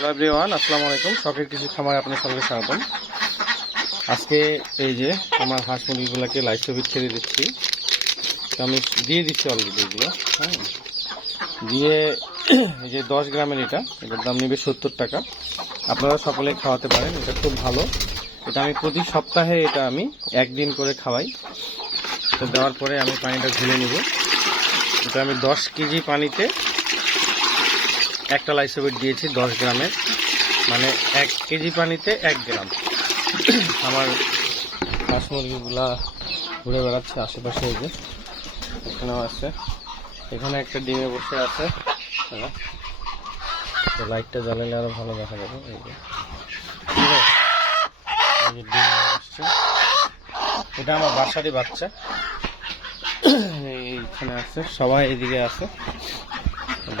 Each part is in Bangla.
হ্যালো এভরিওয়ান, আসসালামু আলাইকুম। শখের কিছু খামারে আপনার সঙ্গে স্বাগতম। আজকে এই যে আমার হাঁস মুরগিগুলোকে লাইসোভিট ছেড়ে দিচ্ছি। তো আমি দিয়ে দিচ্ছি অলরেডি এগুলো, হ্যাঁ। দিয়ে এই যে 10 গ্রামের এটার দাম নেবে 70 টাকা। আপনারা সকলে খাওয়াতে পারেন, এটা খুব ভালো। এটা আমি প্রতি সপ্তাহে আমি একদিন করে খাওয়াই। তো দেওয়ার পরে আমি পানিটা ঢেলে নিব। এটা আমি 10 কেজি পানিতে একটা লাইসোভিট দিয়েছি 10 গ্রামের, মানে 1 কেজি পানিতে 1 গ্রাম। আমার হাঁস মুরগিগুলা ঘুরে বেড়াচ্ছে আশেপাশে, এই যে এখানেও আছে, এখানে একটা ডিমে বসে আছে। তো লাইটটা জ্বালালে আরো ভালো দেখা যাবে। এই যে ডিমে বসছে, এটা আমার বাসারই বাচ্চা। এইখানে আছে, সবাই এদিকে আছে,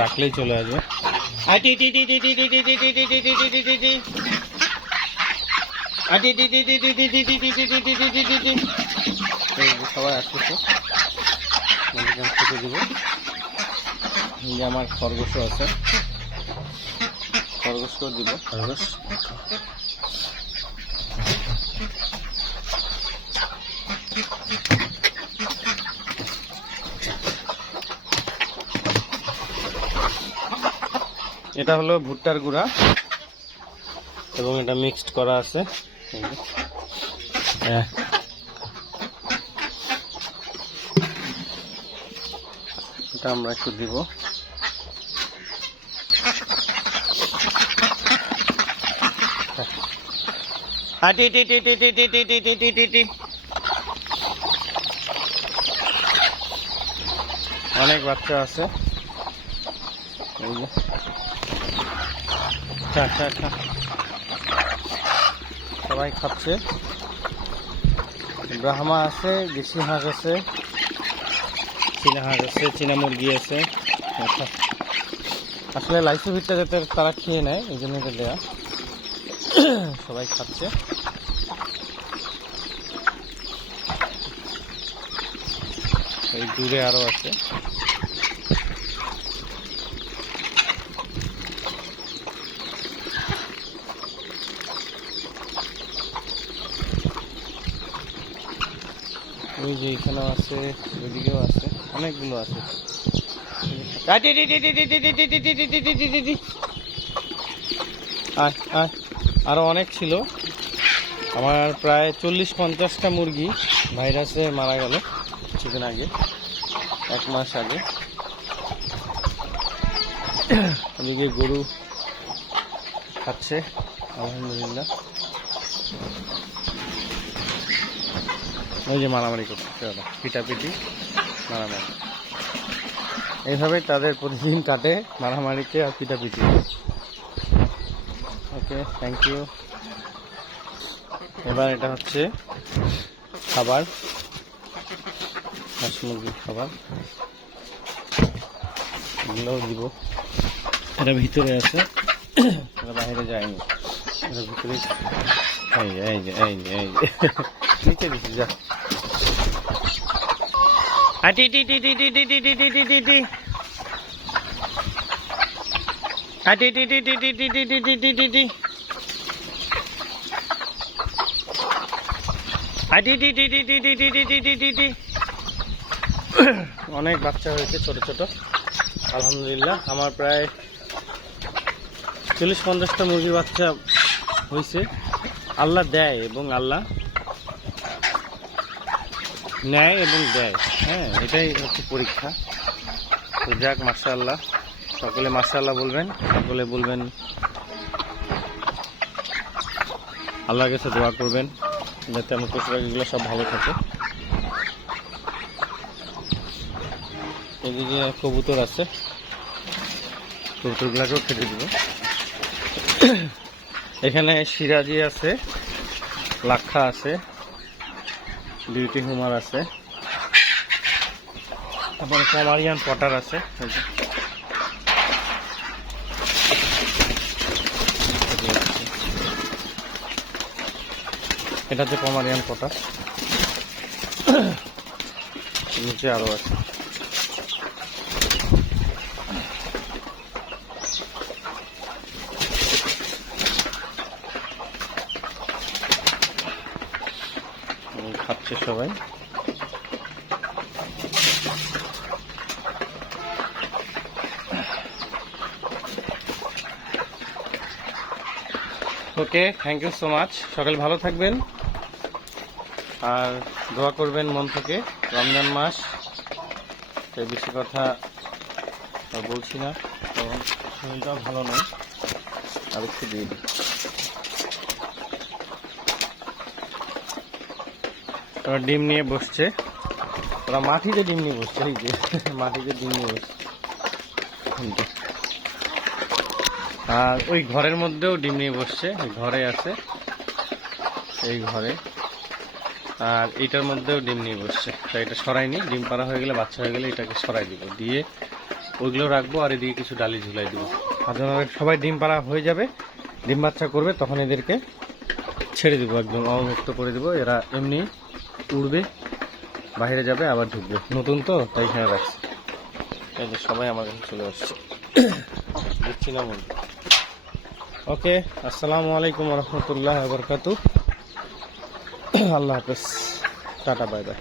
ডাকলেই চলে আসবে। সবাই আসতেছে, খেতে দিব। আমার খরগোশও আছে, খরগোশকেও দিব। খরগোশ এটা হলো ভুট্টার গুঁড়া এবং এটা মিক্সড করা আছে। এটা আমরা একটু দিব। অনেক বাচ্চা আছে, সবাই খাচ্ছে। ব্রাহ্মা আছে, দেশি হাঁস আছে, চীনা হাঁস আছে, চীনা মুরগি আছে। আসলে লাইসোভিটটা যাতে তারা খেয়ে নেয়, এই জন্য এটা দেয়া। সবাই খাচ্ছে। এই দূরে আরো আছে। ওই যে এখানেও আছে, ওইদিকেও আছে, অনেকগুলো আছে। আরো অনেক ছিল। আমার প্রায় 40-50টা মুরগি ভাইরাসে মারা গেল কিছুদিন আগে, 1 মাস আগে। ওদিকে গরু খাচ্ছে আলহামদুলিল্লাহ। ওই যে মারামারি করছে, পিটাপিটি মারামারি, এইভাবে তাদের প্রতিদিন কাটে, মারামারিতে আর পিটাপিটি। ওকে, থ্যাংক ইউ। এবার এটা হচ্ছে খাবার, হাঁস মুরগির খাবার, এগুলোও দিব। এটা ভিতরে আছে, এটা বাইরে যায়নি, এটা ভিতরে। এই যে নিচে দিচ্ছি, যা। অনেক বাচ্চা হয়েছে, ছোট ছোট, আলহামদুলিল্লাহ। আমার প্রায় 40-50টা মুরগির বাচ্চা হয়েছে। আল্লাহ দেয় এবং আল্লাহ নেয় এবং দেয়, হ্যাঁ, এটাই হচ্ছে পরীক্ষা। তো যাক, মাশাআল্লাহ। সকলে মাশাআল্লাহ বলবেন, সকলে বলবেন, আল্লাহর কাছে দোয়া করবেন যাতে আমার পশু পাখিগুলো সব ভালো থাকে। এদিকে কবুতর আছে, কবুতরগুলোকেও খেতে দিব। এখানে সিরাজি আছে, লাক্ষা আছে, বিউটি হুমার আছে, তারপরে পমারিয়ান পটার আছে। এটাতে পমারিয়ান পটার, নিচে আরো আছে। খাচ্ছে সবাই। ওকে, থ্যাংক ইউ সো মাচ। সকাল ভালো থাকবেন আর দোয়া করবেন মন থেকে। রমজান মাস, তাই বেশি কথা বলছি না, কারণ শরীরটাও ভালো নয়। আর একটু দিয়ে দিই। ওরা ডিম নিয়ে বসছে, ওরা মাটিতে ডিম নিয়ে বসছে, এই যে মাটিতে ডিম নিয়ে বসছে। আর ওই ঘরের মধ্যেও ডিম নিয়ে বসছে, ওই ঘরে আছে, এই ঘরে। আর এটার মধ্যেও ডিম নিয়ে বসছে, তাই এটা সরাইনি। ডিম পাড়া হয়ে গেলে, বাচ্চা হয়ে গেলে এটাকে সরাই দিব, দিয়ে ওইগুলো রাখবো আর এদিকে কিছু ডালি ঝুলাই দিব। আর যখন সবাই ডিম পাড়া হয়ে যাবে, ডিম বাচ্চা করবে, তখন এদেরকে ছেড়ে দেবো, একদম অবমুক্ত করে দেবো। এরা এমনি উড়বে, বাইরে যাবে, আবার ঢুকবে। নতুন তো, তাই এখানে রাখছি। এই যে সবাই আমার কাছে চলে আসছে, বুঝছি না বন্ধু। ওকে, আসসালামু আলাইকুম রহমতুল্লাহ বরকাতু। আল্লাহ হাফেজ, টাটা, বাই বাই।